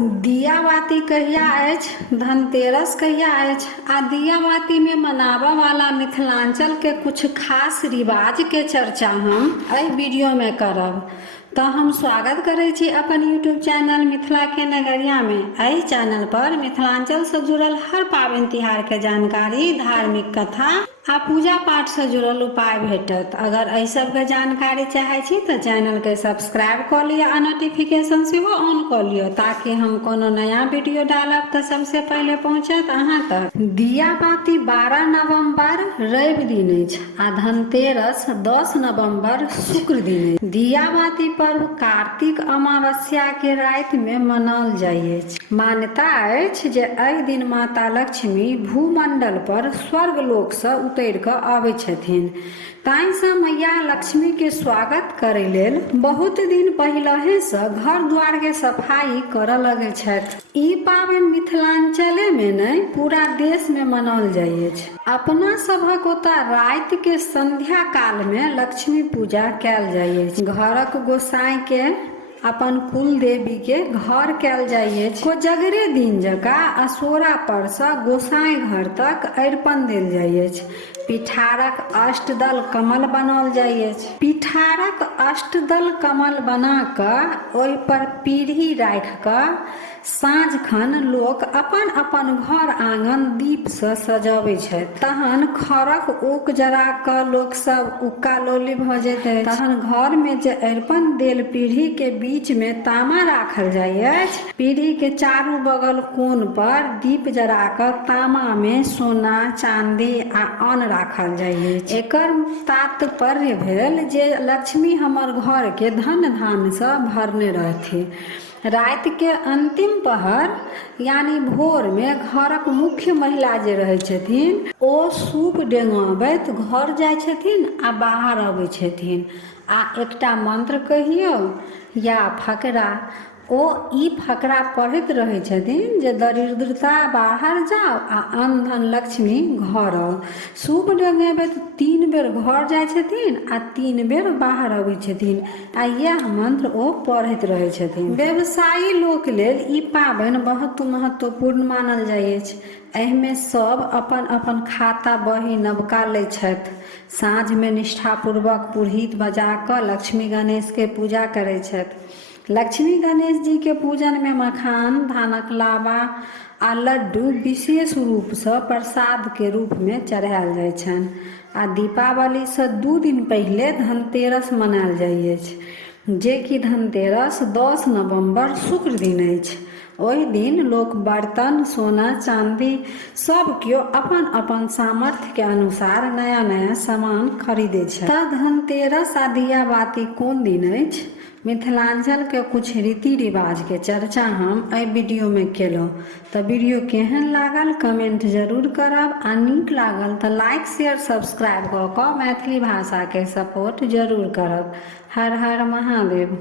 दिया बाती कहिया अछि, धनतेरस कहिया अछि आ दिया बाती में मनाबऽ वाला मिथिलांचल के कुछ खास रिवाज के चर्चा हम एहि वीडियो में करब। तो हम स्वागत करै छी अपन यूट्यूब चैनल मिथिला के नगरिया में। एहि चैनल पर मिथिलांचल से जुड़ल हर पाबनि तिहार के जानकारी, धार्मिक कथा आ पूजा पाठ से जुड़ल उपाय भेटत। अगर एहि सब के जानकारी चाहे छी तो चैनल के सब्सक्राइब कर लिया आ नोटिफिकेशन से ऑन कर लियो, ताकि हम कोनो नया वीडियो डालब तो सबसे पहले पहुंचत अहां तक। दिया बाती 12 नवंबर रवि दिन अछि आ धनतेरस 10 नवंबर शुक्र दिन अछि। दिया बाती पर्व कार्तिक अमावस्या के राति में मनाओल जाइ अछि। मान्यता अछि जे एहि दिन माता लक्ष्मी भूमंडल पर स्वर्ग लोक से उतर कऽ आबै छथिन, ताहि से मैया लक्ष्मी के स्वागत करे लेल बहुत दिन पहिलहे से घर द्वार के सफाई करऽ लगे छथि। ई पाबनि मिथिलांचले में नहीं पूरा देश में मनाओल जाइ अछि। अपना सभक ओतऽ राति के संध्या काल में लक्ष्मी पूजा कैल जाइ अछि। घरक गोसाई के अपन कुल देवी के घर कैल जाइ अछि। कोजगरे दिन जका असोरा पर से गोसाई घर तक अरिपन देल जाइ अछि। पिठारक अष्टदल कमल बनाओल जाइ अछि। पिठारक अष्टदल कमल बना कऽ ओहि पर पीढ़ी राखि कऽ साँझ खन लोक अपन अपन घर आंगन दीप से सजाबै छथि। तहन खरक ऊक जरा कऽ लोक सब उक्का लोली भऽ जेतै। तहन घर में जे अरिपन देल पीढ़ी के बीच में तामा राखल जाइ अछि। पीढ़ी के चारू बगल कोन पर दीप जरा कऽ तामा में सोना चांदी आ अन्न राखल जाइ अछि। एकर तात्पर्य भेल जे लक्ष्मी हमर घर के धन धान्य से भरने रहथि। राति के अंतिम पहर यानी भोर में घरक मुख्य महिला जे रहै छथिन ओ सूप डेंगाबैत घर जाइ छथिन आ बाहर अबै छथिन आ एकटा मंत्र कहियौ या फकरा। ओ ई फकरा पढ़ैत रहै छथिन जे दरिद्रता बाहर जाओ आ अन्न धन लक्ष्मी घर आओ। सूप डेंगेबैत 3 बेर घर जाइ छथिन आ 3 बेर बाहर अबै छथिन आ यह मंत्र ओ पढ़ैत रहै छथिन। व्यवसायी लोक लेल ई पाबनि बहुत महत्वपूर्ण मानल जाइ अछि। एहिमे सब अपन अपन खाता बही नवका लै छथि। साँझ में निष्ठापूर्वक पुरोहित बजा कऽ लक्ष्मी गणेश के पूजा करै छथि। लक्ष्मी गणेश जी के पूजन में मखान, धानक लाबा आ लड्डू विशेष रूप से प्रसाद के रूप में चढ़ायल जाइ छनि। आ दीपावली से 2 दिन पहिले धनतेरस मनायल जाइ अछि, जे कि धनतेरस 10 नवंबर शुक्र दिन अछि। ओहि दिन लोक बर्तन, सोना चांदी सब केओ अपन अपन सामर्थ्य के अनुसार नया नया सामान खरीदै छै। तऽ धनतेरस आ दिया बाती कोन दिन अछि? मिथिलांचल के कुछ रीति रिवाज के चर्चा हम एहि वीडियो में केलहुँ। तऽ वीडियो केहन लागल कमेंट जरूर करब आ नीक लागल तऽ लाइक शेयर सब्सक्राइब कऽ कऽ मैथिली भाषा के सपोर्ट जरूर करब। हर हर महादेव।